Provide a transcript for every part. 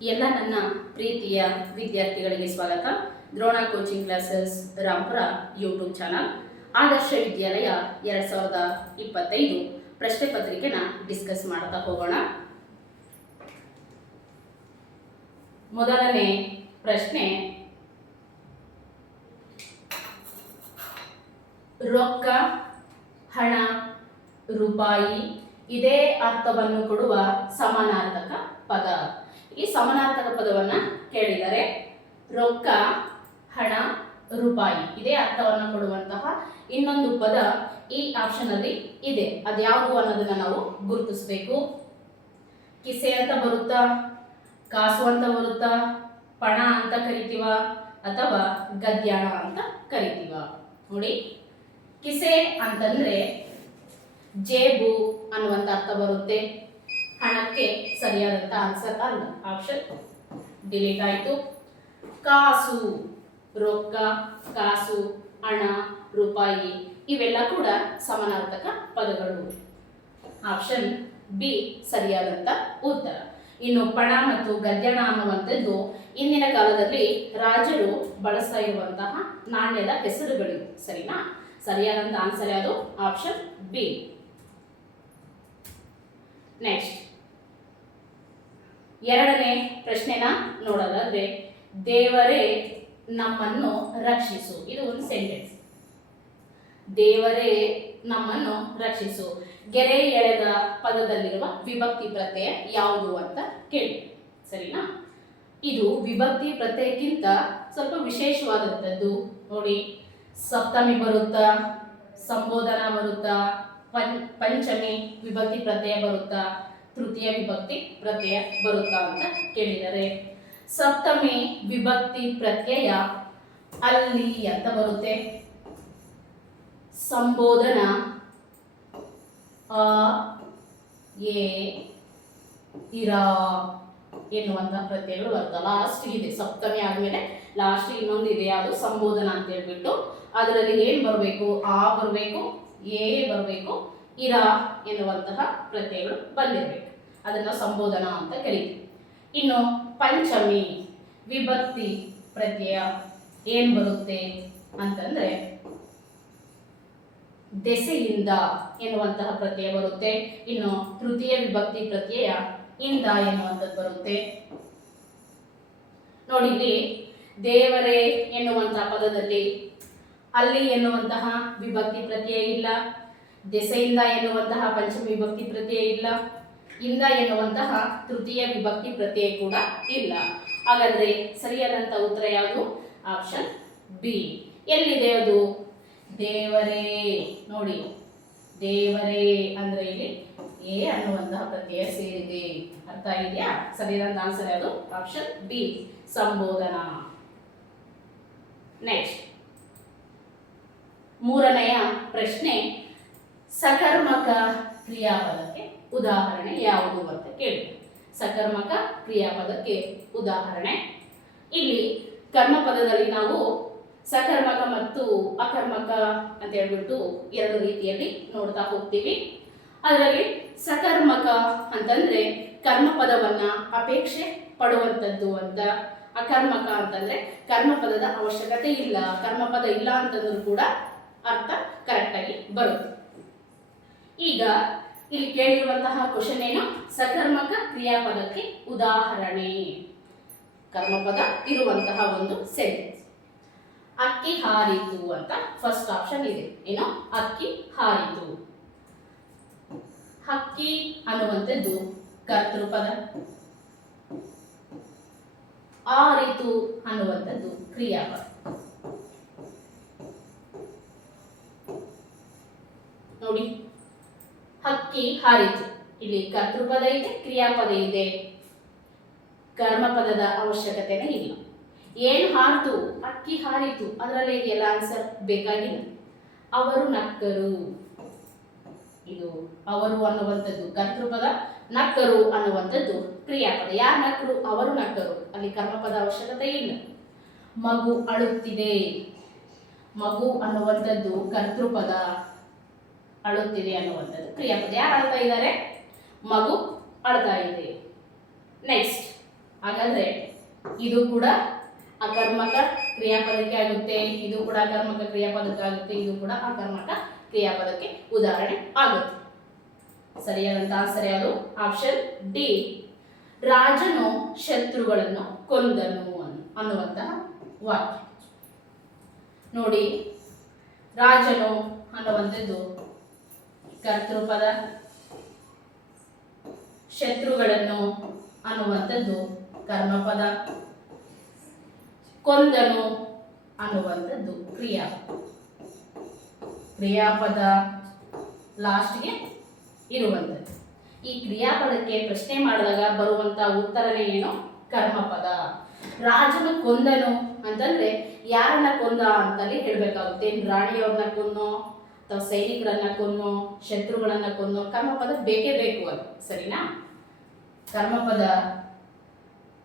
ಎಲ್ಲ ನನ್ನ ಪ್ರೀತಿಯ ವಿದ್ಯಾರ್ಥಿಗಳಿಗೆ ಸ್ವಾಗತ. Drona coaching classes Rampura YouTube channel. Adarsha Vidyalaya 2025 ಪ್ರಶ್ನೆ ಪತ್ರಿಕೆನ ಡಿಸ್ಕಸ್ ಮಾಡ್ತಾ ಹೋಗೋಣ. ಮೊದಲನೇ ಪ್ರಶ್ನೆ, ರೊಕ್ಕ, ಹಣ, ರೂಪಾಯಿ ಇದೇ ಅರ್ಥವನ್ನು ಕೊಡುವ ಸಮಾನಾರ್ಥಕ ಪದ. ಈ ಸಮಾನಾರ್ಥಕ ಪದವನ್ನ ಕೇಳಿದರೆ ರೊಕ್ಕ, ಹಣ, ರೂಪಾಯಿ ಇದೇ ಅರ್ಥವನ್ನು ಕೊಡುವಂತಹ ಇನ್ನೊಂದು ಪದ ಈ ಆಪ್ಷನ್ ಅಲ್ಲಿ ಇದೆ. ಅದ್ಯಾವುದು ಅನ್ನೋದನ್ನ ನಾವು ಗುರುತಿಸಬೇಕು. ಕಿಸೆ ಅಂತ ಬರುತ್ತಾ, ಕಾಸು ಅಂತ ಬರುತ್ತಾ, ಪಣ ಅಂತ ಕರಿತೀವ ಅಥವಾ ಗದ್ಯಾಣ ಅಂತ ಕರಿತೀವ? ನೋಡಿ, ಕಿಸೆ ಅಂತಂದ್ರೆ ಜೇಬು ಅನ್ನುವಂತ ಅರ್ಥ ಬರುತ್ತೆ. ಹಣಕ್ಕೆ ಸರಿಯಾದಂತ ಆನ್ಸರ್ ಅಲ್ಲ, ಆಪ್ಷನ್ ಡಿಲೀಟ್ ಆಯಿತು. ಕಾಸು, ರೊಕ್ಕ, ಕಾಸು, ಹಣ, ರೂಪಾಯಿ ಇವೆಲ್ಲ ಕೂಡ ಸಮಾನಾರ್ಥಕ ಪದಗಳು. ಆಪ್ಷನ್ ಬಿ ಸರಿಯಾದಂತ ಉತ್ತರ. ಇನ್ನು ಪಣ ಮತ್ತು ಗದ್ಯಣ ಅನ್ನುವಂಥದ್ದು ಇಂದಿನ ಕಾಲದಲ್ಲಿ ರಾಜರು ಬಳಸ್ತಾ ಇರುವಂತಹ ನಾಣ್ಯದ ಹೆಸರುಗಳಿವೆ. ಸರಿನಾ? ಸರಿಯಾದಂತ ಆನ್ಸರ್ ಯಾವುದು? Option B. ನೆಕ್ಸ್ಟ್, ಎರಡನೇ ಪ್ರಶ್ನೆನ ನೋಡೋದಾದ್ರೆ, ದೇವರೇ ನಮ್ಮನ್ನು ರಕ್ಷಿಸು. ಇದು ಒಂದು ಸೆಂಟೆನ್ಸ್. ದೇವರೇ ನಮ್ಮನ್ನು ರಕ್ಷಿಸು. ಗೆರೆ ಎಳೆದ ಪದದಲ್ಲಿರುವ ವಿಭಕ್ತಿ ಪ್ರತ್ಯಯ ಯಾವುದು ಅಂತ ಕೇಳಿ. ಸರಿನಾ? ಇದು ವಿಭಕ್ತಿ ಪ್ರತ್ಯಯಕ್ಕಿಂತ ಸ್ವಲ್ಪ ವಿಶೇಷವಾದಂಥದ್ದು. ನೋಡಿ, ಸಪ್ತಮಿ ಬರುತ್ತಾ, ಸಂಬೋಧನಾ ಬರುತ್ತಾ, ಪಂಚಮಿ ವಿಭಕ್ತಿ ಪ್ರತ್ಯಯ ಬರುತ್ತಾ, ತೃತೀಯ ವಿಭಕ್ತಿ ಪ್ರತ್ಯಯ ಬರುತ್ತಾ ಅಂತ ಕೇಳಿದರೆ, ಸಪ್ತಮಿ ವಿಭಕ್ತಿ ಪ್ರತ್ಯಯ ಅಲ್ಲಿ ಅಂತ ಬರುತ್ತೆ. ಸಂಬೋಧನಾ ಅ, ಎ, ಇರ ಎನ್ನುವಂತಹ ಪ್ರತ್ಯಯಗಳು ಬರ್ತವೆ. ಲಾಸ್ಟ್ ಇದೆ, ಸಪ್ತಮಿ ಆದ್ಮೇಲೆ ಲಾಸ್ಟ್ ಇನ್ನೊಂದು ಇದೆ, ಯಾವುದು? ಸಂಬೋಧನಾ ಅಂತ ಹೇಳ್ಬಿಟ್ಟು ಅದರಲ್ಲಿ ಏನ್ ಬರಬೇಕು? ಆ ಬರಬೇಕು, ಎ ಬರಬೇಕು, ಇರ ಎನ್ನುವಂತಹ ಪ್ರತ್ಯಯಗಳು ಬಂದಿರಬೇಕು. ಅದನ್ನ ಸಂಬೋಧನಾ ಅಂತ ಕರೀತೀವಿ. ಇನ್ನು ಪಂಚಮಿ ವಿಭಕ್ತಿ ಪ್ರತ್ಯಯ ಏನ್ ಬರುತ್ತೆ ಅಂತಂದ್ರೆ, ದೆಸೆಯಿಂದ ಎನ್ನುವಂತಹ ಪ್ರತ್ಯಯ ಬರುತ್ತೆ. ಇನ್ನು ತೃತೀಯ ವಿಭಕ್ತಿ ಪ್ರತ್ಯಯ ಇಂದ ಎನ್ನುವಂಥದ್ದು ಬರುತ್ತೆ. ನೋಡಿ, ಇಲ್ಲಿ ದೇವರೇ ಎನ್ನುವಂತಹ ಪದದಲ್ಲಿ ಅಲ್ಲಿ ಎನ್ನುವಂತಹ ವಿಭಕ್ತಿ ಪ್ರತ್ಯಯ ಇಲ್ಲ, ದೆಸೆಯಿಂದ ಎನ್ನುವಂತಹ ಪಂಚಮಿ ವಿಭಕ್ತಿ ಪ್ರತ್ಯಯ ಇಲ್ಲ, ಇಂದ ಎನ್ನುವಂತಹ ತೃತೀಯ ವಿಭಕ್ತಿ ಪ್ರತ್ಯಯ ಕೂಡ ಇಲ್ಲ. ಹಾಗಾದ್ರೆ ಸರಿಯಾದಂತಹ ಉತ್ತರ ಯಾವುದು? Option B. ಎಲ್ಲಿದೆ ಅದು? ದೇವರೇ. ನೋಡಿ, ದೇವರೇ ಅಂದ್ರೆ ಇಲ್ಲಿ ಎ ಅನ್ನುವಂತಹ ಪ್ರತ್ಯಯ ಸೇರಿದೆ. ಅರ್ಥ ಇದೆಯಾ? ಸರಿಯಾದ ಆನ್ಸರ್ ಯಾವುದು? Option B, ಸಂಬೋಧನಾ. ನೆಕ್ಸ್ಟ್, ಮೂರನೆಯ ಪ್ರಶ್ನೆ, ಸಕರ್ಮಕ ಕ್ರಿಯಾಪದಕ್ಕೆ ಉದಾಹರಣೆ ಯಾವುದು ಅಂತ ಕೇಳಿ. ಸಕರ್ಮಕ ಕ್ರಿಯಾಪದಕ್ಕೆ ಉದಾಹರಣೆ. ಇಲ್ಲಿ ಕರ್ಮಪದದಲ್ಲಿ ನಾವು ಸಕರ್ಮಕ ಮತ್ತು ಅಕರ್ಮಕ ಅಂತ ಹೇಳ್ಬಿಟ್ಟು ಎರಡು ರೀತಿಯಲ್ಲಿ ನೋಡ್ತಾ ಹೋಗ್ತೀವಿ. ಅದರಲ್ಲಿ ಸಕರ್ಮಕ ಅಂತಂದ್ರೆ ಕರ್ಮಪದವನ್ನ ಅಪೇಕ್ಷೆ ಪಡುವಂಥದ್ದು ಅಂತ. ಅಕರ್ಮಕ ಅಂತಂದ್ರೆ ಕರ್ಮಪದದ ಅವಶ್ಯಕತೆ ಇಲ್ಲ, ಕರ್ಮಪದ ಇಲ್ಲ ಅಂತಂದ್ರೂ ಕೂಡ ಅರ್ಥ ಕರೆಕ್ಟಾಗಿ ಬರುತ್ತೆ. ಈಗ ಇಲ್ಲಿ ಕೇಳಿರುವಂತಹ ಕ್ವಶನ್ ಏನು? ಸಕರ್ಮಕ ಕ್ರಿಯಾಪದಕ್ಕೆ ಉದಾಹರಣೆ. ಕರ್ಮಪದ ಇರುವಂತಹ ಒಂದು ಸೆಂಟೆನ್ಸ್. ಅಕ್ಕಿ ಹಾರಿತು ಅಂತ ಫಸ್ಟ್ ಆಪ್ಷನ್ ಇದೆ. ಏನು? ಅಕ್ಕಿ ಹಾರಿತು. ಹಕ್ಕಿ ಅನ್ನುವಂಥದ್ದು ಕರ್ತೃಪದ, ಹಾರಿತು ಅನ್ನುವಂಥದ್ದು ಕ್ರಿಯಾಪದ. ನೋಡಿ, ಹಕ್ಕಿ ಹಾರಿತು, ಇಲ್ಲಿ ಕರ್ತೃಪದ ಇದೆ, ಕ್ರಿಯಾಪದ ಇದೆ, ಕರ್ಮಪದದ ಅವಶ್ಯಕತೆನೇ ಇಲ್ಲ. ಏನು ಹಾರಿತು? ಅಕ್ಕಿ ಹಾರಿತು. ಅದರಲ್ಲಿ ಇದೆಯಲ್ಲ ಆನ್ಸರ್, ಬೇಕಾಗಿಲ್ಲ. ಅವರು ನಕ್ಕರು. ಇದು ಅವರು ಅನ್ನುವಂಥದ್ದು ಕರ್ತೃಪದ, ನಕ್ಕರು ಅನ್ನುವಂಥದ್ದು ಕ್ರಿಯಾಪದ. ಯಾರು ನಕ್ಕರು? ಅವರು ನಕ್ಕರು. ಅಲ್ಲಿ ಕರ್ಮಪದ ಅವಶ್ಯಕತೆ ಇಲ್ಲ. ಮಗು ಅಳುತ್ತಿದೆ. ಮಗು ಅನ್ನುವಂಥದ್ದು ಕರ್ತೃಪದ, ಅಳುತ್ತಿದೆ ಅನ್ನುವಂಥದ್ದು ಕ್ರಿಯಾಪದ. ಯಾರು ಅಳ್ತಾ ಇದ್ದಾರೆ? ಮಗು ಅಳ್ತಾ ಇದೆ. ನೆಕ್ಸ್ಟ್, ಹಾಗಾದ್ರೆ ಇದು ಕೂಡ ಅಕರ್ಮಕ ಕ್ರಿಯಾಪದಕ್ಕೆ ಆಗುತ್ತೆ, ಇದು ಕೂಡ ಅಕರ್ಮಕ ಕ್ರಿಯಾಪದಕ್ಕೆ ಆಗುತ್ತೆ, ಇದು ಕೂಡ ಅಕರ್ಮಕ ಕ್ರಿಯಾಪದಕ್ಕೆ ಉದಾಹರಣೆ ಆಗುತ್ತೆ. ಸರಿಯಾದಂತ ಆನ್ಸರ್ ಯಾವುದು? Option D. ರಾಜನು ಶತ್ರುಗಳನ್ನು ಕೊಂದನು ಅನ್ನುವಂತಹ ವಾಕ್ಯ ನೋಡಿ. ರಾಜನು ಅನ್ನುವಂಥದ್ದು ಕರ್ತೃಪದ, ಶತ್ರುಗಳನ್ನು ಅನ್ನುವಂಥದ್ದು ಕರ್ಮಪದ, ಕೊಂದನು ಅನ್ನುವಂಥದ್ದು ಕ್ರಿಯಾಪದ ಲಾಸ್ಟ್ಗೆ ಇರುವಂಥದ್ದು. ಈ ಕ್ರಿಯಾಪದಕ್ಕೆ ಪ್ರಶ್ನೆ ಮಾಡಿದಾಗ ಬರುವಂತ ಉತ್ತರನೇ ಏನು? ಕರ್ಮಪದ. ರಾಜನು ಕೊಂದನು ಅಂತಂದ್ರೆ ಯಾರನ್ನ ಕೊಂದ ಅಂತಲ್ಲಿ ಹೇಳ್ಬೇಕಾಗುತ್ತೆ. ರಾಣಿಯವ್ರನ್ನ ಕೊಂದೋ ಅಥವಾ ಸೈನಿಕರನ್ನ ಕೊಂದೋ ಶತ್ರುಗಳನ್ನ ಕೊಂದೋ ಕರ್ಮಪದ ಬೇಕೇ ಬೇಕು ಅದು, ಸರಿನಾ?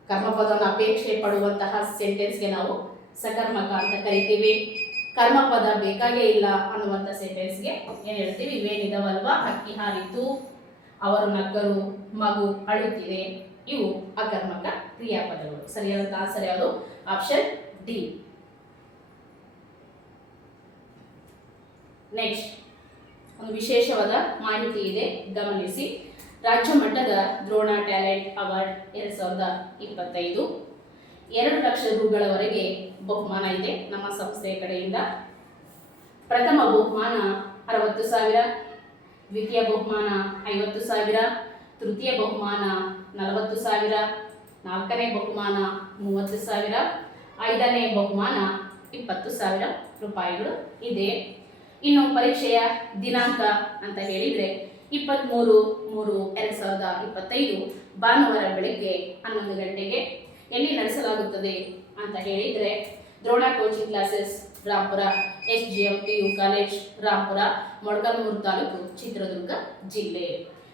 ಕರ್ಮಪದವನ್ನು ಅಪೇಕ್ಷೆ ಪಡುವಂತಹ ಸೆಂಟೆನ್ಸ್ಗೆ ನಾವು ಸಕರ್ಮಕ ಅಂತ ಕರಿತೀವಿ. ಕರ್ಮಪದ ಬೇಕಾಗೇ ಇಲ್ಲ ಅನ್ನುವಂಥ ಸೆಂಟೆನ್ಸ್ಗೆ ಏನ್ ಹೇಳ್ತೀವಿ? ಇವೇನಿದಾವಲ್ವಾ, ಹಕ್ಕಿ ಹಾರಿತು, ಅವರು ನಕ್ಕರು, ಮಗು ಅಳುತ್ತಿದೆ, ಇವು ಅಕರ್ಮಕ ಕ್ರಿಯಾಪದಗಳು. ಸರಿಯಾದ ಆನ್ಸರ್ ಯಾವುದು? Option D. ನೆಕ್ಸ್ಟ್ ಒಂದು ವಿಶೇಷವಾದ ಮಾಹಿತಿ ಇದೆ, ಗಮನಿಸಿ. ರಾಜ್ಯ ಮಟ್ಟದ ದ್ರೋಣ ಟ್ಯಾಲೆಂಟ್ ಅವಾರ್ಡ್ 2025 2 ಲಕ್ಷ ರೂಗಳವರೆಗೆ ಬಹುಮಾನ ಇದೆ ನಮ್ಮ ಸಂಸ್ಥೆಯ ಕಡೆಯಿಂದ. ಪ್ರಥಮ ಬಹುಮಾನ 60,000, ದ್ವಿತೀಯ ಬಹುಮಾನ 50,000, ತೃತೀಯ ಬಹುಮಾನ 40,000, ನಾಲ್ಕನೇ ಬಹುಮಾನ 30,000, ಐದನೇ ಬಹುಮಾನ 20,000 ರೂಪಾಯಿಗಳು ಇದೆ. ಇನ್ನು ಪರೀಕ್ಷೆಯ ದಿನಾಂಕ ಅಂತ ಹೇಳಿದರೆ 23/3/2025 ಭಾನುವಾರ ಬೆಳಗ್ಗೆ 11 ಗಂಟೆಗೆ. ಎಲ್ಲಿ ನಡೆಸಲಾಗುತ್ತದೆ ಅಂತ ಹೇಳಿದರೆ Drona coaching classes, Rampura, SGM PU college, Rampura, Molakalmuru taluk, Chitradurga ಜಿಲ್ಲೆ.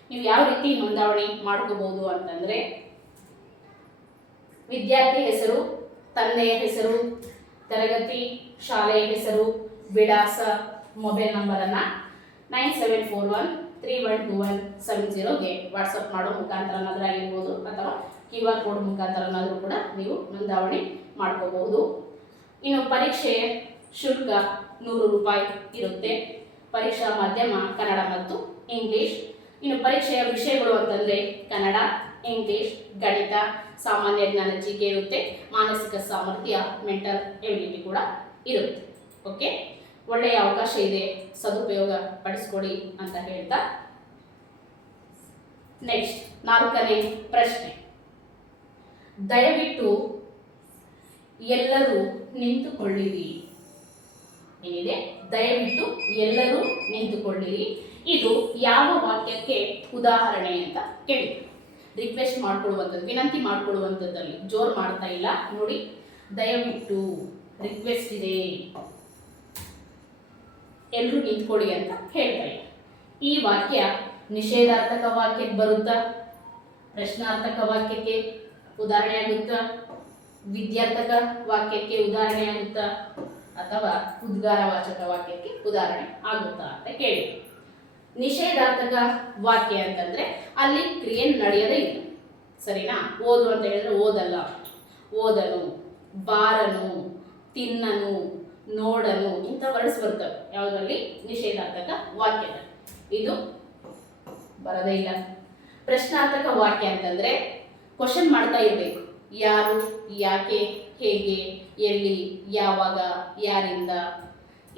ನೀವು ಯಾವ ರೀತಿ ನೋಂದಣಿ ಮಾಡ್ಕೋಬಹುದು ಅಂತಂದ್ರೆ ವಿದ್ಯಾರ್ಥಿ ಹೆಸರು, ತಂದೆಯ ಹೆಸರು, ತರಗತಿ, ಶಾಲೆಯ ಹೆಸರು, ವಿಳಾಸ, ಮೊಬೈಲ್ ನಂಬರನ್ನು 9741312170ಗೆ ವಾಟ್ಸಪ್ ಮಾಡೋ ಮುಖಾಂತರನಾದರೂ ಆಗಿರ್ಬೋದು ಅಥವಾ QR ಕೋಡ್ ಮುಖಾಂತರನಾದರೂ ಕೂಡ ನೀವು ನೋಂದಣಿ ಮಾಡ್ಕೋಬಹುದು. ಇನ್ನು ಪರೀಕ್ಷೆ ಶುಲ್ಕ 100 ರೂಪಾಯಿ ಇರುತ್ತೆ. ಪರೀಕ್ಷಾ ಮಾಧ್ಯಮ ಕನ್ನಡ ಮತ್ತು ಇಂಗ್ಲಿಷ್. ಇನ್ನು ಪರೀಕ್ಷೆಯ ವಿಷಯಗಳು ಅಂತಂದರೆ ಕನ್ನಡ, ಇಂಗ್ಲಿಷ್, ಗಣಿತ, ಸಾಮಾನ್ಯ ಜ್ಞಾನ GK ಇರುತ್ತೆ, ಮಾನಸಿಕ ಸಾಮರ್ಥ್ಯ ಮೆಂಟಲ್ ಎಬಿಲಿಟಿ ಕೂಡ ಇರುತ್ತೆ. ಓಕೆ, ಒಳ್ಳೆಯ ಅವಕಾಶ ಇದೆ, ಸದುಪಯೋಗ ಪಡಿಸ್ಕೊಡಿ ಅಂತ ಹೇಳ್ತಾ ನೆಕ್ಸ್ಟ್ 4ನೇ ಪ್ರಶ್ನೆ. ದಯವಿಟ್ಟು ಎಲ್ಲರೂ ನಿಂತುಕೊಳ್ಳಿರಿ. ಏನಿದೆ? ದಯವಿಟ್ಟು ಎಲ್ಲರೂ ನಿಂತುಕೊಳ್ಳಿರಿ. ಇದು ಯಾವ ವಾಕ್ಯಕ್ಕೆ ಉದಾಹರಣೆ ಅಂತ ಕೇಳಿ ರಿಕ್ವೆಸ್ಟ್ ಮಾಡ್ಕೊಳ್ಳುವಂಥದ್ದು, ವಿನಂತಿ ಮಾಡ್ಕೊಳ್ಳುವಂಥದ್ದಲ್ಲಿ ಜೋರು ಮಾಡ್ತಾ ಇಲ್ಲ ನೋಡಿ. ದಯವಿಟ್ಟು ರಿಕ್ವೆಸ್ಟ್ ಇದೆ, ಎಲ್ಲರೂ ನಿಂತ್ಕೊಳ್ಳಿ ಅಂತ ಹೇಳ್ತಾರೆ. ಈ ವಾಕ್ಯ ನಿಷೇಧಾರ್ಥಕ ವಾಕ್ಯಕ್ಕೆ ಬರುತ್ತಾ, ಪ್ರಶ್ನಾರ್ಥಕ ವಾಕ್ಯಕ್ಕೆ ಉದಾಹರಣೆ ಆಗುತ್ತಾ, ವಿದ್ಯಾರ್ಥಕ ವಾಕ್ಯಕ್ಕೆ ಉದಾಹರಣೆ ಆಗುತ್ತಾ ಅಥವಾ ಉದ್ಗಾರವಾಚಕ ವಾಕ್ಯಕ್ಕೆ ಉದಾಹರಣೆ ಆಗುತ್ತಾ ಅಂತ ಕೇಳಿ. ನಿಷೇಧಾರ್ಥಕ ವಾಕ್ಯ ಅಂತಂದ್ರೆ ಅಲ್ಲಿ ಕ್ರಿಯೆ ನಡೆಯದೇ ಇಲ್ಲ, ಸರಿನಾ? ಓದು ಅಂತ ಹೇಳಿದ್ರೆ ಓದಲ್ಲ, ಓದನು, ಬಾರನು, ತಿನ್ನನು, ನೋಡನು ಇಂಥ ವರ್ಡ್ಸ್ ಬರ್ತವೆ ಯಾವುದರಲ್ಲಿ? ನಿಷೇಧಾರ್ಥಕ ವಾಕ್ಯದ. ಇದು ಬರದೇ ಇಲ್ಲ. ಪ್ರಶ್ನಾರ್ಥಕ ವಾಕ್ಯ ಅಂತಂದ್ರೆ ಕ್ವಶನ್ ಮಾಡ್ತಾ ಇರಬೇಕು. ಯಾರು, ಯಾಕೆ, ಹೇಗೆ, ಎಲ್ಲಿ, ಯಾವಾಗ, ಯಾರಿಂದ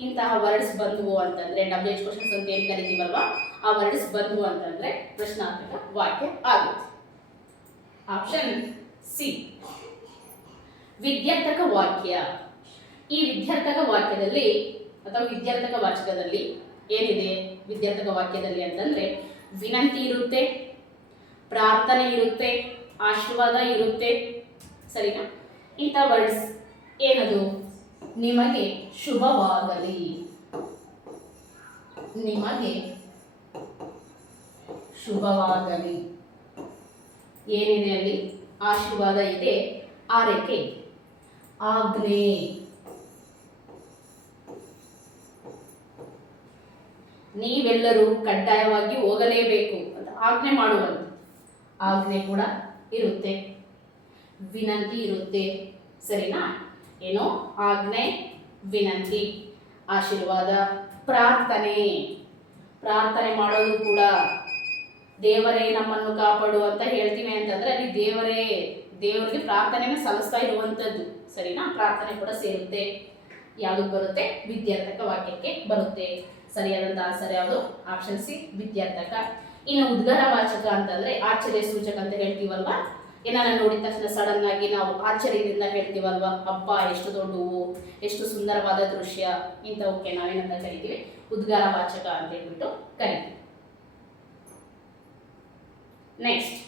ಇಂತಹ ವರ್ಡ್ಸ್ ಬಂದವು ಅಂತಂದ್ರೆ WH ಕ್ವಶನ್ಸ್ ಅಂತ ಏನು ಕರಿತೀವಲ್ವಾ, ಆ ವರ್ಡ್ಸ್ ಬಂದವು ಅಂತಂದ್ರೆ ಪ್ರಶ್ನಾರ್ಥಕ ವಾಕ್ಯ ಆಗುತ್ತೆ. Option C. ವಿದ್ಯಾರ್ಥಕ ವಾಕ್ಯ. ಈ ವಿದ್ಯಾರ್ಥಕ ವಾಕ್ಯದಲ್ಲಿ ಅಥವಾ ವಿದ್ಯಾರ್ಥಕ ವಾಚಕದಲ್ಲಿ ಏನಿದೆ? ವಿದ್ಯಾರ್ಥಕ ವಾಕ್ಯದಲ್ಲಿ ಅಂತಂದ್ರೆ ವಿನಂತಿ ಇರುತ್ತೆ, ಪ್ರಾರ್ಥನೆ ಇರುತ್ತೆ, ಆಶೀರ್ವಾದ ಇರುತ್ತೆ, ಸರಿನಾ? ಇಂಥ ವರ್ಡ್ಸ್ ಏನದು? ನಿಮಗೆ ಶುಭವಾಗಲಿ, ನಿಮಗೆ ಶುಭವಾಗಲಿ. ಏನಿದೆ ಅಲ್ಲಿ? ಆಶೀರ್ವಾದ ಇದೆ, ಆರೈಕೆ ಇದೆ. ಆಜ್ಞೆ, ನೀವೆಲ್ಲರೂ ಕಡ್ಡಾಯವಾಗಿ ಹೋಗಲೇಬೇಕು ಅಂತ ಆಜ್ಞೆ ಮಾಡುವಂತ ಆಜ್ಞೆ ಕೂಡ ಇರುತ್ತೆ. ವಿನಂತಿ ಇರುತ್ತೆ. ಸರಿನಾ? ಏನು? ಆಜ್ಞೆ, ವಿನಂತಿ, ಆಶೀರ್ವಾದ, ಪ್ರಾರ್ಥನೆ. ಪ್ರಾರ್ಥನೆ ಮಾಡೋದು ಕೂಡ ದೇವರೇ ನಮ್ಮನ್ನು ಕಾಪಾಡು ಅಂತ ಹೇಳ್ತೀವಿ ಅಂತಂದ್ರೆ ಅಲ್ಲಿ ದೇವರಿಗೆ ಪ್ರಾರ್ಥನೆಯನ್ನು ಸಲ್ಲಿಸ್ತಾ ಇರುವಂಥದ್ದು. ಸರಿನಾ? ಪ್ರಾರ್ಥನೆ ಕೂಡ ಸೇರುತ್ತೆ. ಯಾವ್ದು ಬರುತ್ತೆ? ವಿದ್ಯಾರ್ಥಕ ವಾಕ್ಯಕ್ಕೆ ಬರುತ್ತೆ. ಸರಿಯಾದಂತ ಆನ್ಸರ್ ಯಾವುದು? ಆಪ್ಷನ್ ಸಿ, ವಿದ್ಯಾರ್ಥಕ. ಇನ್ನು ಉದ್ಗಾರ ವಾಚಕ ಅಂತಂದ್ರೆ ಆಶ್ಚರ್ಯ ಸೂಚಕ ಅಂತ ಹೇಳ್ತೀವಲ್ವಾ. ಏನಾರ ನೋಡಿದ ತಕ್ಷಣ ಸಡನ್ ಆಗಿ ನಾವು ಆಶ್ಚರ್ಯದಿಂದ ಹೇಳ್ತೀವಲ್ವಾ, ಅಪ್ಪ ಎಷ್ಟು ದೊಡ್ಡವು, ಎಷ್ಟು ಸುಂದರವಾದ ದೃಶ್ಯ, ಇಂಥವಕ್ಕೆ ನಾವೇನಂತ ಕರಿತೀವಿ? ಉದ್ಗಾರ ವಾಚಕ ಅಂತ ಹೇಳ್ಬಿಟ್ಟು ಕರಿತೀವಿ. ನೆಕ್ಸ್ಟ್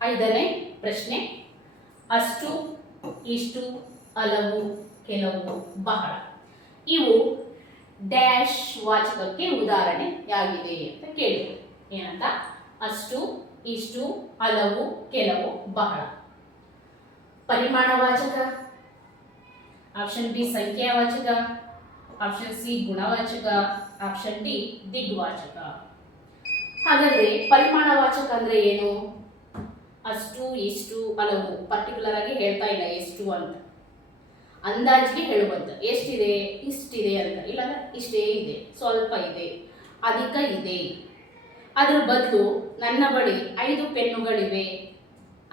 5ನೇ ಪ್ರಶ್ನೆ. ಅಷ್ಟು, ಇಷ್ಟು, ಹಲವು, ಕೆಲವು, ಬಹಳ ಇವು ಡ್ಯಾಶ್ ವಾಚಕಕ್ಕೆ ಉದಾಹರಣೆಯಾಗಿದೆ ಅಂತ ಕೇಳಿದ್ರು. ಏನಂತ? ಅಷ್ಟು, ಇಷ್ಟು, ಹಲವು, ಕೆಲವು, ಬಹಳ. ಪರಿಮಾಣವಾಚಕ, ಆಪ್ಷನ್ ಬಿ ಸಂಖ್ಯಾವಾಚಕ, ಆಪ್ಷನ್ ಸಿ ಗುಣವಾಚಕ, ಆಪ್ಷನ್ ಡಿ ದಿಗ್ವಾಚಕ. ಹಾಗಾದ್ರೆ ಪರಿಮಾಣವಾಚಕ ಅಂದ್ರೆ ಏನು? ಅಷ್ಟು, ಇಷ್ಟು, ಹಲವು ಪರ್ಟಿಕ್ಯುಲರ್ ಆಗಿ ಹೇಳ್ತಾ ಇಲ್ಲ ಎಷ್ಟು ಅಂತ, ಅಂದಾಜಿಗೆ ಹೇಳುವಂತ. ಎಷ್ಟಿದೆ? ಇಷ್ಟಿದೆ ಅಂತ. ಇಲ್ಲಾಂದ್ರೆ ಇಷ್ಟೇ ಇದೆ, ಸ್ವಲ್ಪ ಇದೆ, ಅಧಿಕ ಇದೆ. ಅದ್ರ ಬದಲು ನನ್ನ ಬಳಿ 5 ಪೆನ್ನುಗಳಿವೆ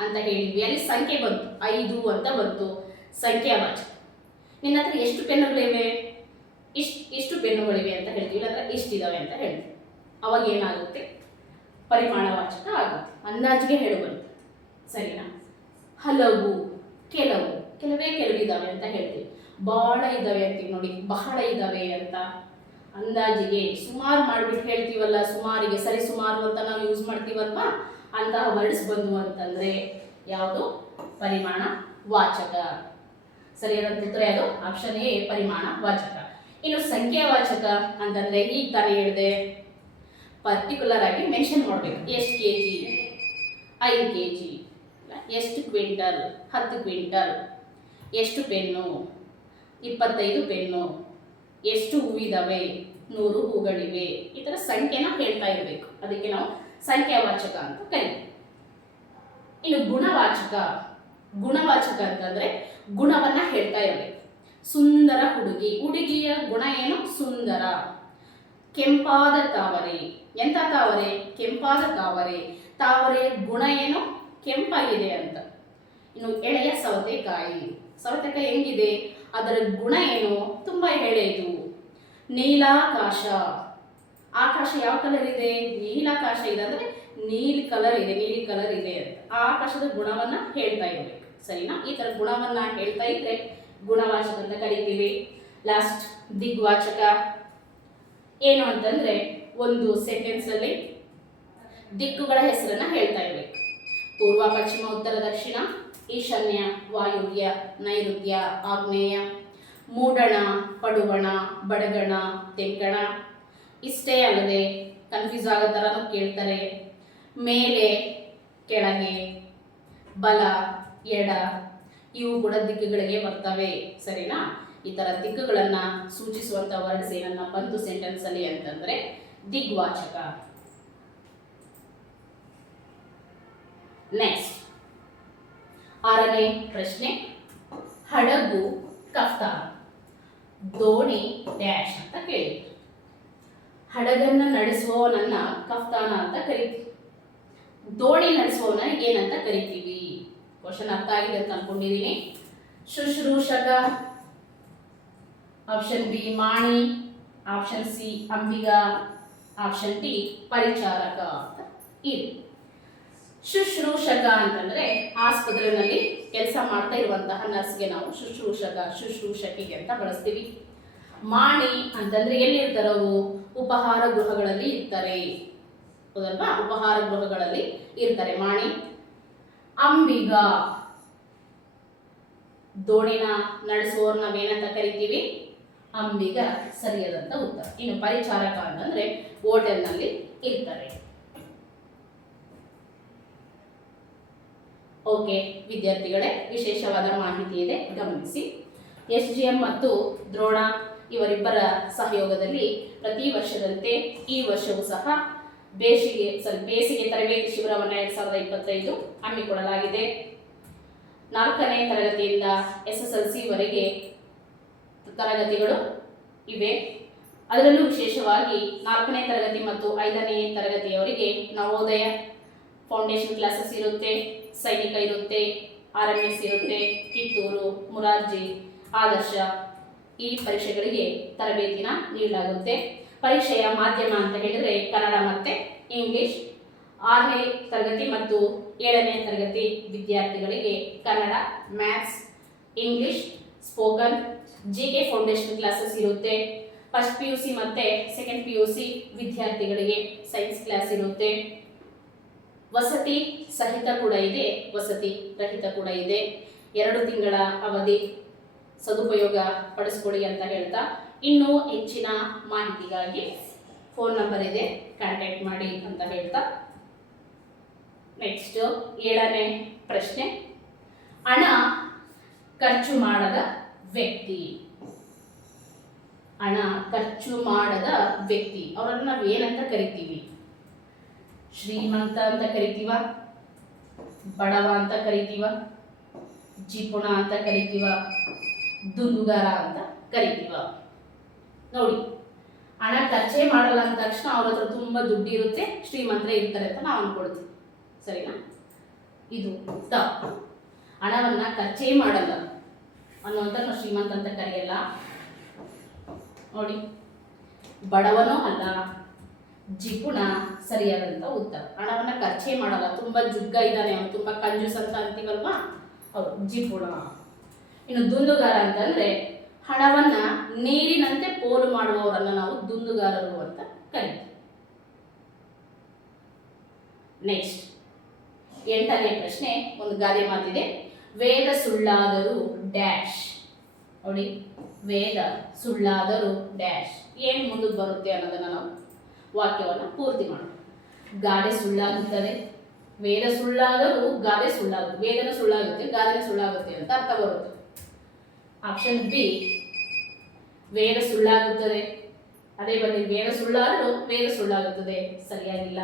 ಅಂತ ಹೇಳಿದ್ವಿ, ಅಲ್ಲಿ ಸಂಖ್ಯೆ ಬಂತು, 5 ಅಂತ ಬಂತು, ಸಂಖ್ಯಾವಾಚಕ. ನಿನ್ನ ಹತ್ರ ಎಷ್ಟು ಪೆನ್ನುಗಳಿವೆ? ಇಷ್ಟು ಪೆನ್ನುಗಳಿವೆ ಅಂತ ಹೇಳ್ತೀವಿ, ಇಲ್ಲಾಂದ್ರೆ ಇಷ್ಟಿದಾವೆ ಅಂತ ಹೇಳ್ತೀವಿ. ಅವಾಗ ಏನಾಗುತ್ತೆ? ಪರಿಮಾಣವಾಚಕ ಆಗುತ್ತೆ, ಅಂದಾಜಿಗೆ ಹೇಳುವಂತ. ಸರಿನಾ? ಹಲವು, ಕೆಲವು, ಕೆಲವಿದಾವೆ ಅಂತ ಹೇಳ್ತೀವಿ. ಬಹಳ ಇದ್ದಾವೆ ಅಂತೀವಿ ನೋಡಿ, ಬಹಳ ಇದ್ದಾವೆ ಅಂತ. ಅಂದಾಜಿಗೆ ಸುಮಾರು ಮಾಡ್ಬಿಟ್ಟು ಹೇಳ್ತೀವಲ್ಲ, ಸುಮಾರಿಗೆ ಸರಿ ಸುಮಾರು ಅಂತ ನಾವು ಯೂಸ್ ಮಾಡ್ತೀವಲ್ವಾ, ಅಂತಹ ವರ್ಡ್ಸ್ ಬಂದು ಅಂತಂದ್ರೆ ಯಾವುದು? ಪರಿಮಾಣ ವಾಚಕ. ಸರಿಯಾದ ಉತ್ತರ ಯಾವುದು? ಆಪ್ಷನ್ ಎ, ಪರಿಮಾಣ ವಾಚಕ. ಇನ್ನು ಸಂಖ್ಯಾವಾಚಕ ಅಂತಂದ್ರೆ ಈಗ ತಾನೇ ಹೇಳಿದೆ, ಪರ್ಟಿಕ್ಯುಲರ್ ಆಗಿ ಮೆನ್ಷನ್ ಮಾಡಬೇಕು. ಎಷ್ಟು kg, 5 kg, ಎಷ್ಟು ಕ್ವಿಂಟಲ್, 10 ಕ್ವಿಂಟಲ್, ಎಷ್ಟು ಪೆನ್ನು, 25 ಪೆನ್ನು, ಎಷ್ಟು ಹೂವಿದಾವೆ, 100 ಹೂಗಳಿವೆ. ಈ ಥರ ಸಂಖ್ಯೆನ ಹೇಳ್ತಾ ಇರಬೇಕು. ಅದಕ್ಕೆ ನಾವು ಸಂಖ್ಯಾವಾಚಕ ಅಂತ ಕರಿತೀವಿ. ಇನ್ನು ಗುಣವಾಚಕ. ಗುಣವಾಚಕ ಅಂತಂದ್ರೆ ಗುಣವನ್ನ ಹೇಳ್ತಾ ಇರಬೇಕು. ಸುಂದರ ಹುಡುಗಿ, ಹುಡುಗಿಯ ಗುಣ ಏನು? ಸುಂದರ. ಕೆಂಪಾದ ತಾವರೆ, ಎಂಥ ತಾವರೆ? ಕೆಂಪಾದ ತಾವರೆ. ತಾವರೆ ಗುಣ ಏನು? ಕೆಂಪಾಗಿದೆ ಅಂತ. ಇನ್ನು ಎಳೆಯ ಸೌತೆಕಾಯಿ, ಸೌತೆಕಾಯಿ ಹೆಂಗಿದೆ? ಅದರ ಗುಣ ಏನು? ತುಂಬಾ ಎಳೆಯದು. ನೀಲಾಕಾಶ, ಆಕಾಶ ಯಾವ ಕಲರ್ ಇದೆ? ನೀಲಾಕಾಶ ಇದೆ ಅಂದ್ರೆ ನೀಲಿ ಕಲರ್ ಇದೆ ಅಂತ. ಆ ಆಕಾಶದ ಗುಣವನ್ನ ಹೇಳ್ತಾ ಇರಬೇಕು. ಸರಿನಾ? ಈ ತರ ಗುಣವನ್ನ ಹೇಳ್ತಾ ಇದ್ರೆ ಗುಣವಾಚಕ ಅಂತ ಕರಿತೀವಿ. ಲಾಸ್ಟ್ ದಿಗ್ವಾಚಕ. ಏನು ಅಂತಂದ್ರೆ ಒಂದು ಸೆಂಟೆನ್ಸ್ ಅಲ್ಲಿ ದಿಕ್ಕುಗಳ ಹೆಸರನ್ನ ಹೇಳ್ತಾ ಇರಬೇಕು. ಪೂರ್ವ, ಪಶ್ಚಿಮ, ಉತ್ತರ, ದಕ್ಷಿಣ, ಈಶಾನ್ಯ, ವಾಯುವ್ಯ, ನೈಋತ್ಯ, ಆಗ್ನೇಯ, ಮೂಡಣ, ಪಡುವಣ, ಬಡಗಣ, ತೆಂಕಣ. ಇಷ್ಟೇ ಅಲ್ಲದೆ ಕನ್ಫ್ಯೂಸ್ ಆಗೋ ಥರನೂ ಕೇಳ್ತಾರೆ. ಮೇಲೆ, ಕೆಳಗೆ, ಬಲ, ಎಡ, ಇವು ಕೂಡ ದಿಕ್ಕುಗಳಿಗೆ ಬರ್ತವೆ. ಸರಿನಾ? ಈ ಥರ ದಿಕ್ಕುಗಳನ್ನ ಸೂಚಿಸುವಂಥ ವರ್ಡ್ಸ್ ಏನನ್ನ ಬಂತು ಸೆಂಟೆನ್ಸ್ ಅಲ್ಲಿ ಅಂತಂದ್ರೆ ದಿಗ್ವಾಚಕ. ನೆಕ್ಸ್ಟ್ 6ನೇ ಪ್ರಶ್ನೆ. ಹಡಗು, ಕಫ್ತಾನ, ದೋಣಿ ಡ್ಯಾಶ್ ಅಂತ ಕೇಳಿ. ಹಡಗನ್ನ ನಡೆಸುವವನನ್ನ ಕಫ್ತಾನ ಅಂತ ಕರಿತೀವಿ. ದೋಣಿ ನಡೆಸುವವನ ಏನಂತ ಕರಿತೀವಿ? ಕ್ವಶನ್ ಅರ್ಥ ಆಗಿದೆ ಅಂತ ಅನ್ಕೊಂಡಿದೀನಿ. ಶುಶ್ರೂಷಕ, ಆಪ್ಷನ್ ಬಿ ಮಾಣಿ, ಆಪ್ಷನ್ ಸಿ ಅಂಬಿಗ, ಆಪ್ಷನ್ ಡಿ ಪರಿಚಾರಕ ಅಂತ ಇದೆ. ಶುಶ್ರೂಷಕ ಅಂತಂದ್ರೆ ಆಸ್ಪತ್ರೆಯಲ್ಲಿ ಕೆಲಸ ಮಾಡ್ತಾ ಇರುವಂತಹ ನರ್ಸ್ಗೆ ನಾವು ಶುಶ್ರೂಷಕಿಗೆ ಅಂತ ಬಳಸ್ತೀವಿ. ಮಾಣಿ ಅಂತಂದ್ರೆ ಎಲ್ಲಿರ್ತಾರೆ ಅವರು? ಉಪಹಾರ ಗೃಹಗಳಲ್ಲಿ ಇರ್ತಾರೆ. ಹೌದಲ್ವಾ? ಉಪಹಾರ ಗೃಹಗಳಲ್ಲಿ ಇರ್ತಾರೆ ಮಾಣಿ. ಅಂಬಿಗ, ದೋಣಿನ ನಡೆಸುವವ್ರನ್ನ ನಾವೇನಂತ ಕರಿತೀವಿ? ಅಂಬಿಗ ಸರಿಯಾದಂತ ಉತ್ತರ. ಇನ್ನು ಪರಿಚಾರಕ ಅಂತಂದ್ರೆ ಹೋಟೆಲ್ನಲ್ಲಿ ಇರ್ತಾರೆ. ಓಕೆ ವಿದ್ಯಾರ್ಥಿಗಳೇ, ವಿಶೇಷವಾದ ಮಾಹಿತಿ ಇದೆ, ಗಮನಿಸಿ. SGM ಮತ್ತು ದ್ರೋಣ ಇವರಿಬ್ಬರ ಸಹಯೋಗದಲ್ಲಿ ಪ್ರತಿ ವರ್ಷದಂತೆ ಈ ವರ್ಷವೂ ಸಹ ಬೇಸಿಗೆ ತರಬೇತಿ ಶಿಬಿರವನ್ನು 2025 ಹಮ್ಮಿಕೊಳ್ಳಲಾಗಿದೆ. 4ನೇ ತರಗತಿಯಿಂದ SSLC ವರೆಗೆ ತರಗತಿಗಳು ಇವೆ. ಅದರಲ್ಲೂ ವಿಶೇಷವಾಗಿ 4ನೇ ತರಗತಿ ಮತ್ತು 5ನೇ ತರಗತಿಯವರಿಗೆ ನವೋದಯ ಫೌಂಡೇಶನ್ ಕ್ಲಾಸಸ್ ಇರುತ್ತೆ, ಸೈನಿಕ ಇರುತ್ತೆ, RMS ಇರುತ್ತೆ, ಕಿತ್ತೂರು, ಮುರಾರ್ಜಿ, ಆದರ್ಶ ಈ ಪರೀಕ್ಷೆಗಳಿಗೆ ತರಬೇತಿನ ನೀಡಲಾಗುತ್ತೆ. ಪರೀಕ್ಷೆಯ ಮಾಧ್ಯಮ ಅಂತ ಹೇಳಿದರೆ ಕನ್ನಡ ಮತ್ತು ಇಂಗ್ಲಿಷ್. 6ನೇ ತರಗತಿ ಮತ್ತು 7ನೇ ತರಗತಿ ವಿದ್ಯಾರ್ಥಿಗಳಿಗೆ Kannada, maths, English, spoken, GK foundation classes ಇರುತ್ತೆ. ಫಸ್ಟ್ PUC ಮತ್ತು ಸೆಕೆಂಡ್ PUC ವಿದ್ಯಾರ್ಥಿಗಳಿಗೆ ಸೈನ್ಸ್ ಕ್ಲಾಸ್ ಇರುತ್ತೆ. ವಸತಿ ಸಹಿತ ಕೂಡ ಇದೆ, ವಸತಿ ರಹಿತ ಕೂಡ ಇದೆ. 2 ತಿಂಗಳ ಅವಧಿ ಸದುಪಯೋಗ ಪಡಿಸ್ಕೊಳ್ಳಿ ಅಂತ ಹೇಳ್ತಾ, ಇನ್ನೂ ಹೆಚ್ಚಿನ ಮಾಹಿತಿಗಾಗಿ ಫೋನ್ ನಂಬರ್ ಇದೆ, ಕಾಂಟ್ಯಾಕ್ಟ್ ಮಾಡಿ ಅಂತ ಹೇಳ್ತಾ, ನೆಕ್ಸ್ಟ್ 7ನೇ ಪ್ರಶ್ನೆ, ಹಣ ಖರ್ಚು ಮಾಡದ ವ್ಯಕ್ತಿ. ಹಣ ಖರ್ಚು ಮಾಡದ ವ್ಯಕ್ತಿ ಅವರನ್ನು ನಾವು ಏನಂತ ಕರಿತೀವಿ? ಶ್ರೀಮಂತ ಅಂತ ಕರಿತೀವ, ಬಡವ ಅಂತ ಕರಿತೀವ, ಜಿಪುಣ ಅಂತ ಕರಿತೀವ, ದುಂದುಗಾರ ಅಂತ ಕರಿತೀವ? ನೋಡಿ, ಹಣ ಖರ್ಚೇ ಮಾಡಲ್ಲ ಅಂದ ತಕ್ಷಣ ಅವ್ರ ಹತ್ರ ತುಂಬ ದುಡ್ಡು ಇರುತ್ತೆ, ಶ್ರೀಮಂತರೇ ಇರ್ತಾರೆ ಅಂತ ನಾವು ಅನ್ಕೊಳ್ತೀವಿ. ಸರಿನಾ? ಇದು ತಪ್ಪು. ಹಣವನ್ನ ಖರ್ಚೇ ಮಾಡಲ್ಲ ಅನ್ನುವಂಥ ನಾವು ಶ್ರೀಮಂತ ಅಂತ ಕರೆಯಲ್ಲ. ನೋಡಿ, ಬಡವನೂ ಅಲ್ಲ, ಜಿಪುಣ ಸರಿಯಾದಂಥ ಉತ್ತರ. ಹಣವನ್ನ ಖರ್ಚೇ ಮಾಡಲ್ಲ, ತುಂಬ ಜುಗ್ಗ ಇದ್ದಾನೆ, ಅವನು ತುಂಬ ಕಂಜೂಸ್ ಅಂತ ಅಂತೀವಲ್ವಾ, ಅವರು ಜಿಪುಣ. ಇನ್ನು ದುಂದುಗಾರ ಅಂತಂದ್ರೆ ಹಣವನ್ನ ನೀರಿನಂತೆ ಪೋಲು ಮಾಡುವವರನ್ನ ನಾವು ದುಂದುಗಾರರು ಅಂತ ಕರಿತೀವಿ. ನೆಕ್ಸ್ಟ್ 8ನೇ ಪ್ರಶ್ನೆ, ಒಂದು ಗಾದೆ ಮಾತಿದೆ, ವೇದ ಸುಳ್ಳಾದರೂ ಡ್ಯಾಶ್. ನೋಡಿ, ವೇದ ಸುಳ್ಳಾದರೂ ಡ್ಯಾಶ್. ಏನು ಮುಂದಕ್ಕೆ ಬರುತ್ತೆ ಅನ್ನೋದನ್ನ ನಾವು ವಾಕ್ಯವನ್ನು ಪೂರ್ತಿ ಮಾಡೋಣ. ಗಾದೆ ಸುಳ್ಳಾಗುತ್ತದೆ, ವೇದ ಸುಳ್ಳಾದರೂ ಗಾದೆ ಸುಳ್ಳಾಗುತ್ತೆ, ವೇದನ ಸುಳ್ಳಾಗುತ್ತೆ, ಗಾದೆನ ಸುಳ್ಳಾಗುತ್ತೆ ಅಂತ ಅರ್ಥ ಬರುತ್ತೆ. ಆಪ್ಷನ್ ಬಿ, ವೇದ ಸುಳ್ಳಾಗುತ್ತದೆ. ಅದೇ ಬನ್ನಿ, ವೇದ ಸುಳ್ಳಾದರೂ ವೇದ ಸುಳ್ಳಾಗುತ್ತದೆ, ಸರಿಯಾಗಿಲ್ಲ.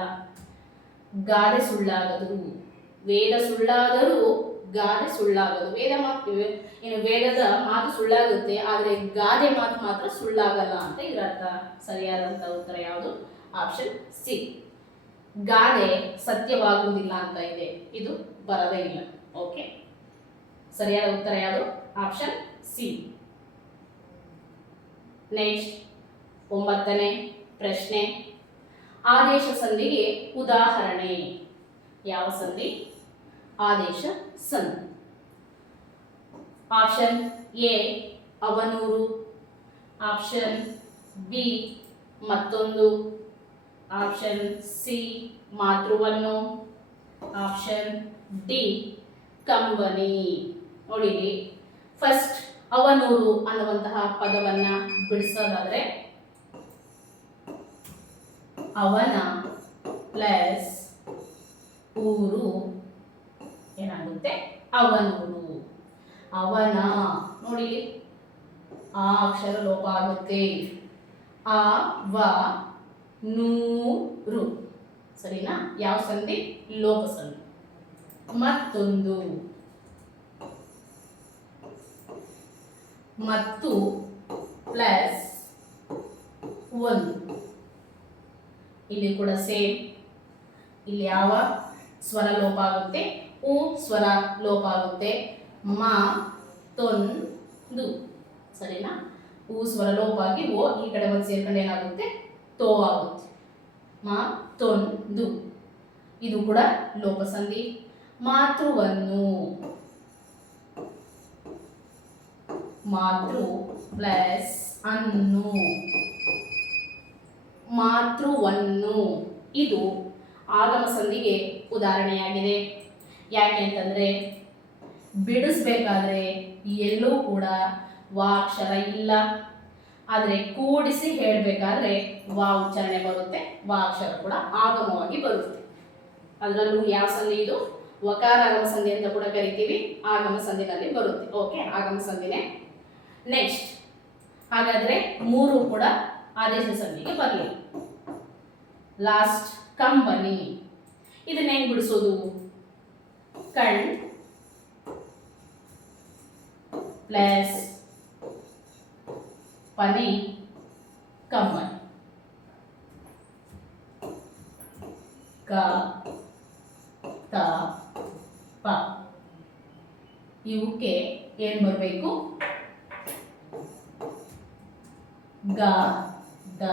ಗಾದೆ ಸುಳ್ಳಾಗದು, ವೇದ ಸುಳ್ಳಾದರೂ ಗಾದೆ ಸುಳ್ಳಾಗದು. ವೇದ ಮಾತು, ಇನ್ನು ವೇದದ ಮಾತು ಸುಳ್ಳಾಗುತ್ತೆ, ಆದರೆ ಗಾದೆ ಮಾತು ಮಾತ್ರ ಸುಳ್ಳಾಗಲ್ಲ ಅಂತ ಇದರ ಅರ್ಥ. ಸರಿಯಾದಂಥ ಉತ್ತರ ಯಾವುದು? ಆಪ್ಷನ್ ಸಿ, ಗಾದೆ ಸತ್ಯವಾಗುವುದಿಲ್ಲ ಅಂತ ಇದೆ, ಇದು ಬರದೇ ಇಲ್ಲ. ಓಕೆ, ಸರಿಯಾದ ಉತ್ತರ ಯಾವುದು? Option C. ನೆಕ್ಸ್ಟ್ 9ನೇ ಪ್ರಶ್ನೆ, ಆದೇಶ ಸಂಧಿಗೆ ಉದಾಹರಣೆ. ಯಾವ ಸಂಧಿ? ಆದೇಶ ಸಂಧಿ. ಆಪ್ಷನ್ ಎ ಅವನೂರು, ಆಪ್ಷನ್ ಬಿ ಮತ್ತೊಂದು, ಆಪ್ಷನ್ ಸಿ ಮಾತೃವನ್ನು, ಆಪ್ಷನ್ ಡಿ ಕಂಬನಿ. ನೋಡಿರಿ, ಫಸ್ಟ್ ಅವನೂರು ಅನ್ನುವಂತಹ ಪದವನ್ನ ಬಿಡಿಸೋದಾದ್ರೆ ಅವನ ಪ್ಲಸ್ ಊರು ಏನಾಗುತ್ತೆ? ಅವನೂರು. ಅವನ, ನೋಡಿ ಆ ಅಕ್ಷರ ಲೋಪ ಆಗುತ್ತೆ, ಆ ವ ನೂರು. ಸರಿನಾ? ಯಾವ ಸಂಧಿ? ಲೋಪ ಸಂಧಿ. ಮತ್ತೊಂದು, ಮತ್ತು ಪ್ಲಸ್ ಒಂದು. ಇಲ್ಲಿ ಕೂಡ ಸೇಮ್. ಇಲ್ಲಿ ಯಾವ ಸ್ವರ ಲೋಪ ಆಗುತ್ತೆ? ಉ ಸ್ವರ ಲೋಪ ಆಗುತ್ತೆ. ಮ ತೊಂದು. ಸರಿನಾ? ಉ ಸ್ವರ ಲೋಪ ಆಗಿ ಓ ಈ ಕಡೆ ಒಂದು ಸೇರ್ಕೊಂಡು ಏನಾಗುತ್ತೆ? ತೋ ಆಗುತ್ತೆ. ಮ ತೊಂದು. ಇದು ಕೂಡ ಲೋಪ ಸಂಧಿ. ಮಾತೃವನ್ನು, ಮಾತೃ ಪ್ಲಸ್ ಅನ್ನು, ಮಾತೃವನ್ನು. ಇದು ಆಗಮ ಸಂಧಿಗೆ ಉದಾಹರಣೆಯಾಗಿದೆ. ಯಾಕೆ ಅಂತಂದ್ರೆ ಬಿಡಿಸ್ಬೇಕಾದ್ರೆ ಎಲ್ಲೂ ಕೂಡ ವಾ ಅಕ್ಷರ ಇಲ್ಲ, ಆದರೆ ಕೂಡಿಸಿ ಹೇಳಬೇಕಾದ್ರೆ ವಾ ಉಚ್ಚಾರಣೆ ಬರುತ್ತೆ, ವಾ ಅಕ್ಷರ ಕೂಡ ಆಗಮವಾಗಿ ಬರುತ್ತೆ. ಅದರಲ್ಲೂ ಯಾವ ಸಂಧಿ ಇದು? ವಕಾರ ಆಗಮ ಸಂಧಿ ಅಂತ ಕೂಡ ಕರಿತೀವಿ, ಆಗಮ ಸಂಧಿನಲ್ಲಿ ಬರುತ್ತೆ. ಓಕೆ, ಆಗಮ ಸಂಧಿನೇ. ನೆಕ್ಸ್ಟ್, ಹಾಗಾದ್ರೆ 3 ಕೂಡ ಆದೇಶ ಸಂಧಿಗೆ ಬರಲಿ. ಲಾಸ್ಟ್ ಕಂಬನಿ. ಇದನ್ನ ಹೆಂಗ್ ಬಿಡಿಸೋದು? ಕಣ್ ಪ್ಲಸ್ ಪನಿ ಕಂಬನಿ. ಕ ತ ಪ ಇವಕ್ಕೆ ಏನ್ ಬರಬೇಕು? ಗ ದ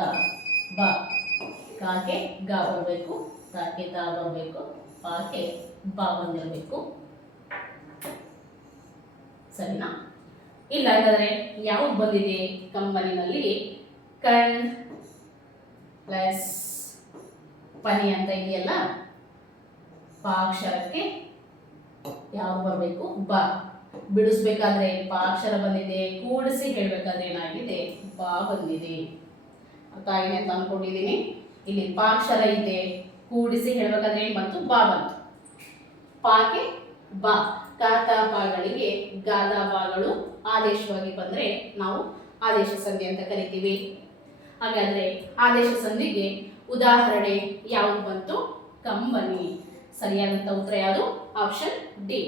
ಬ. ಕಾಗೆ ಗ ಬರಬೇಕು, ತಾಕೆ ತ ಬರಬೇಕು, ಪಾಕೆ ಬ ಬಂದಿರಬೇಕು. ಸರಿನಾ? ಇಲ್ಲ ಹಾಗಾದ್ರೆ ಯಾವ್ದು ಬಂದಿದೆ ಕಂಬನಿನಲ್ಲಿ? ಕಣ್ ಪ್ಲಸ್ ಪನಿ ಅಂತ ಇದೆಯಲ್ಲ, ಪ ಅಕ್ಷರಕ್ಕೆ ಯಾವ್ದು ಬರಬೇಕು? ಬ. ಬಿಡಿಸ್ಬೇಕಾದ್ರೆ ಪ ಅಕ್ಷರ ಬಂದಿದೆ, ಕೂಡಿಸಿ ಹೇಳ್ಬೇಕಾದ್ರೆ ಏನಾಗಿದೆ? ಬ ಬಂದಿದೆ. ಅರ್ಥ ಆಗಿದೆ ಅಂತ ಅನ್ಕೊಂಡಿದ್ದೀನಿ. ಇಲ್ಲಿ ಪ ಅಕ್ಷರ ಇದೆ, ಕೂಡಿಸಿ ಹೇಳ್ಬೇಕಾದ್ರೆ ಏನ್ ಬಂತು? ಬ ಬಂತು. ಪಾಗೆ ಬ. ಕಾತ ಪಾಗಳಿಗೆ ಗಾದ ಬಾಗಳು ಆದೇಶವಾಗಿ ಬಂದ್ರೆ ನಾವು ಆದೇಶ ಸಂಧಿ ಅಂತ ಕರಿತೀವಿ. ಹಾಗಾದ್ರೆ ಆದೇಶ ಸಂಧಿಗೆ ಉದಾಹರಣೆ ಯಾವುದು ಬಂತು? ಕಂಬನಿ. ಸರಿಯಾದಂತ ಉತ್ತರ ಯಾವುದು? Option D.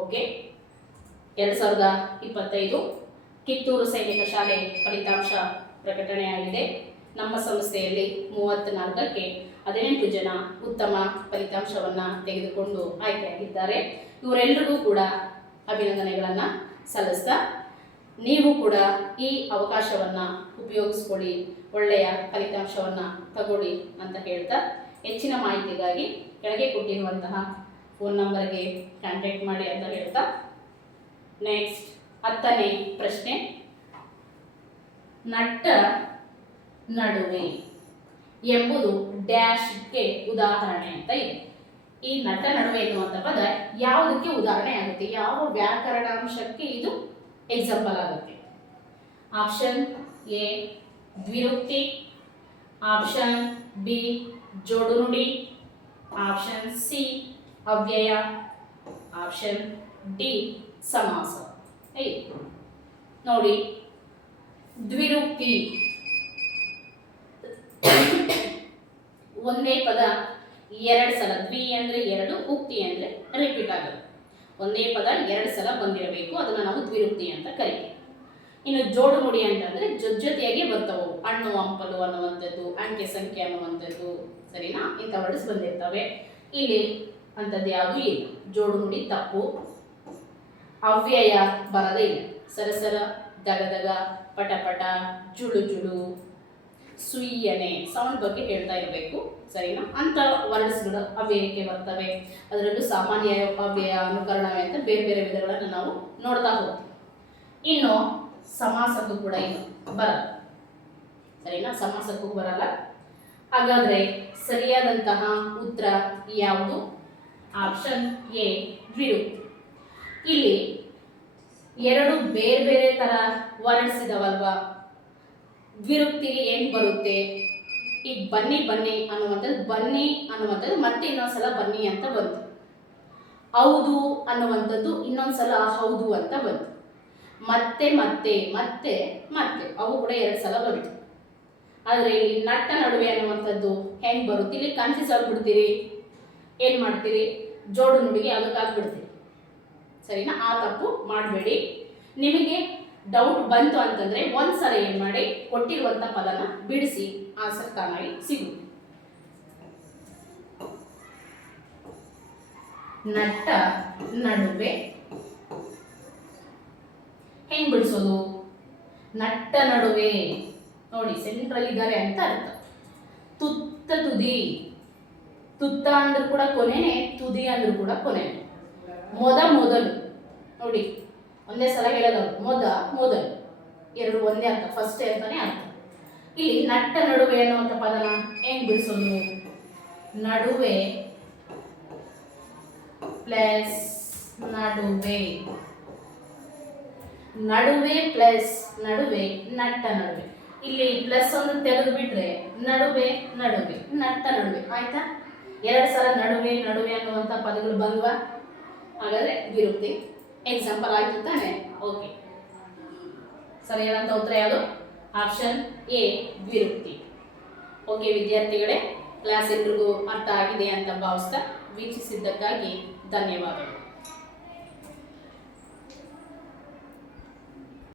ಓಕೆ, 2025 ಕಿತ್ತೂರು ಸೈನಿಕ ಶಾಲೆ ಫಲಿತಾಂಶ ಪ್ರಕಟಣೆಯಾಗಿದೆ. ನಮ್ಮ ಸಂಸ್ಥೆಯಲ್ಲಿ 34ಕ್ಕೆ 18 ಜನ ಉತ್ತಮ ಫಲಿತಾಂಶವನ್ನು ತೆಗೆದುಕೊಂಡು ಆಯ್ಕೆಯಾಗಿದ್ದಾರೆ. ಇವರೆಲ್ಲರಿಗೂ ಕೂಡ ಅಭಿನಂದನೆಗಳನ್ನು ಸಲ್ಲಿಸ್ತಾ, ನೀವು ಕೂಡ ಈ ಅವಕಾಶವನ್ನು ಉಪಯೋಗಿಸ್ಕೊಳ್ಳಿ, ಒಳ್ಳೆಯ ಫಲಿತಾಂಶವನ್ನು ತಗೊಳ್ಳಿ ಅಂತ ಹೇಳ್ತಾ, ಹೆಚ್ಚಿನ ಮಾಹಿತಿಗಾಗಿ ಕೆಳಗೆ ಕೊಟ್ಟಿರುವಂತಹ ಫೋನ್ ನಂಬರ್ಗೆ ಕಾಂಟ್ಯಾಕ್ಟ್ ಮಾಡಿ ಅಂತ ಹೇಳ್ತಾ, ನೆಕ್ಸ್ಟ್ 10ನೇ ಪ್ರಶ್ನೆ. ನಟ್ಟ ನಡುವೆ ಎಂಬುದು ಡ್ಯಾಶ್ಗೆ ಉದಾಹರಣೆ ಅಂತ ಇದೆ. ಈ ನಟ್ಟ ನಡುವೆ ಎನ್ನುವಂಥ ಪದ ಯಾವುದಕ್ಕೆ ಉದಾಹರಣೆ ಆಗುತ್ತೆ? ಯಾವ ವ್ಯಾಕರಣಾಂಶಕ್ಕೆ ಇದು ಎಕ್ಸಾಂಪಲ್ ಆಗುತ್ತೆ? ಆಪ್ಷನ್ ಎ ದ್ವಿರುಕ್ತಿ, ಆಪ್ಷನ್ ಬಿ ಜೋಡು ನುಡಿ, ಆಪ್ಷನ್ ಸಿ ಅವ್ಯಯ, ಆಪ್ಷನ್ ಡಿ ಸಮಾಸ. ನೋಡಿ, ದ್ವಿರುಕ್ತಿ ಒಂದೇ ಪದ ಎರಡು ಸಲ, ದ್ವಿ ಅಂದ್ರೆ ಎರಡು, ಉಕ್ತಿ ಅಂದ್ರೆ ರಿಪೀಟ್ ಆಗುತ್ತೆ. ಒಂದೇ ಪದ ಎರಡು ಸಲ ಬಂದಿರಬೇಕು, ಅದನ್ನ ನಾವು ದ್ವಿರುಕ್ತಿ ಅಂತ ಕರಿತೀವಿ. ಇನ್ನು ಜೋಡು ನುಡಿ ಅಂತಂದ್ರೆ ಜೊತೆಯಾಗಿ ಬರ್ತವೆ, ಹಣ್ಣು ಹಂಪಲು ಅನ್ನುವಂಥದ್ದು, ಅಂಕೆ ಸಂಖ್ಯೆ ಅನ್ನುವಂಥದ್ದು. ಸರಿನಾ? ಇಂಥ ವರ್ಡ್ಸ್ ಬಂದಿರ್ತವೆ. ಇಲ್ಲಿ ಅಂಥದ್ದು ಯಾವುದು ಇಲ್ಲ. ಜೋಡು ನುಡಿ ತಪ್ಪು. ಅವ್ಯಯ ಬರದೇ ಇಲ್ಲ. ಸರಸರ, ದಗದಗ, ಪಟಪಟ, ಜುಳು ಜುಳು, ಸುಯ್ಯನೆ ಸೌಂಡ್ ಬಗ್ಗೆ ಹೇಳ್ತಾ ಇರಬೇಕು. ಸರಿನಾ? ಅಂತ ವರ್ಡ್ಸ್ಗಳು ಅವ್ಯಯಕ್ಕೆ ಬರ್ತವೆ. ಅದರಲ್ಲೂ ಸಾಮಾನ್ಯ ಅವ್ಯಯ, ಅನುಕರಣವೇ ಅಂತ ಬೇರೆ ಬೇರೆ ವಿಧಗಳನ್ನು ನಾವು ನೋಡ್ತಾ ಹೋಗ್ತೀವಿ. ಇನ್ನು ಸಮಾಸಕ್ಕೂ ಕೂಡ ಇದು ಬರಲ್ಲ. ಸರಿನಾ? ಸಮಾಸಕ್ಕೂ ಬರಲ್ಲ. ಹಾಗಾದ್ರೆ ಸರಿಯಾದಂತಹ ಉತ್ತರ ಯಾವುದು? ಆಪ್ಷನ್ ಎ ದ್ವಿರುಕ್ತಿ. ಇಲ್ಲಿ ಎರಡು ಬೇರೆ ಬೇರೆ ತರ ವರ್ಡ್ಸ್ ಇದಾವಲ್ವಾ? ದ್ವಿರುಕ್ತಿಗೆ ಏನ್ ಬರುತ್ತೆ? ಈ ಬನ್ನಿ ಬನ್ನಿ ಅನ್ನುವಂಥದ್ದು, ಬನ್ನಿ ಅನ್ನುವಂಥದ್ದು ಮತ್ತೆ ಇನ್ನೊಂದ್ಸಲ ಬನ್ನಿ ಅಂತ ಬಂತು. ಹೌದು ಅನ್ನುವಂಥದ್ದು ಇನ್ನೊಂದ್ಸಲ ಹೌದು ಅಂತ ಬಂತು. ಮತ್ತೆ ಮತ್ತೆ ಮತ್ತೆ ಮತ್ತೆ ಅವು ಕೂಡ ಎರಡು ಸಲ ಬಂತು. ಆದ್ರೆ ಇಲ್ಲಿ ನಟ್ಟ ನಡುವೆ ಅನ್ನುವಂಥದ್ದು ಹೆಂಗ್ ಬರುತ್ತೆ? ಇಲ್ಲಿ ಕನ್ಫ್ಯೂಸ್ ಆಗ್ಬಿಡ್ತೀರಿ. ಏನ್ ಮಾಡ್ತೀರಿ? ಜೋಡು ನುಡಿಗೆ ಅದಕ್ಕೆ ಆಗ್ಬಿಡ್ತೀರಿ. ಸರಿನಾ? ಆ ತಪ್ಪು ಮಾಡಬೇಡಿ. ನಿಮಗೆ ಡೌಟ್ ಬಂತು ಅಂತಂದ್ರೆ ಒಂದ್ಸಲ ಏನ್ ಮಾಡಿ, ಕೊಟ್ಟಿರುವಂತ ಪದನ ಬಿಡಿಸಿ ಆನ್ಸರ್ ತಾನಾಗಿ ಸಿಗುತ್ತೆ. ನಟ್ಟ ನಡುವೆ ಹೆಂಗ್ ಬಿಡಿಸೋದು? ನಟ್ಟ ನಡುವೆ ನೋಡಿ, ಸೆಂಟ್ರಲ್ ಇದ್ದಾರೆ ಅಂತ ಅರ್ಥ. ತುತ್ತ ತುದಿ, ತುತ್ತ ಅಂದ್ರೂ ಕೂಡ ಕೊನೆನೆ, ತುದಿ ಅಂದ್ರೂ ಕೂಡ ಕೊನೆನೆ. ಮೊದಲು ನೋಡಿ, ಒಂದೇ ಸಲ ಹೇಳೋದು ಮೊದಲು, ಎರಡು ಒಂದೇ ಅರ್ಥ, ಫಸ್ಟ್ ಅಂತಾನೆ ಅರ್ಥ. ಇಲ್ಲಿ ನಟ್ಟ ನಡುವೆ ಅನ್ನುವಂಥ ಪದನ ಹೆಂಗ್ ಬಿಡಿಸೋದು? ನಡುವೆ ಪ್ಲಸ್ ನಡುವೆ, ನಡುವೆ ಪ್ಲಸ್ ನಡುವೆ, ನಟ್ಟ ನಡುವೆ. ಇಲ್ಲಿ ಪ್ಲಸ್ ಒಂದು ತೆಗೆದು ಬಿಟ್ರೆ ನಡುವೆ ನಡುವೆ, ನಟ್ಟ ನಡುವೆ ಆಯ್ತಾ? ಎರಡು ಸಲ ನಡುವೆ ನಡುವೆ ಅನ್ನುವಂಥ ಪದಗಳು ಬಂದ್ವಾ? ಹಾಗಾದ್ರೆ ದ್ವಿರುಕ್ತಿ ಎಕ್ಸಾಂಪಲ್ ಆಯ್ತು ತಾನೆ? ಓಕೆ, ಸರಿಯಾದಂಥ ಉತ್ತರ ಯಾವುದು? ಆಪ್ಷನ್ ಎ ದ್ವಿರುಕ್ತಿ. ಓಕೆ ವಿದ್ಯಾರ್ಥಿಗಳೇ, ಕ್ಲಾಸ್ ಎಲ್ರಿಗೂ ಅರ್ಥ ಆಗಿದೆ ಅಂತ ಭಾವಿಸ್ತಾ ವೀಕ್ಷಿಸಿದ್ದಕ್ಕಾಗಿ ಧನ್ಯವಾದಗಳು.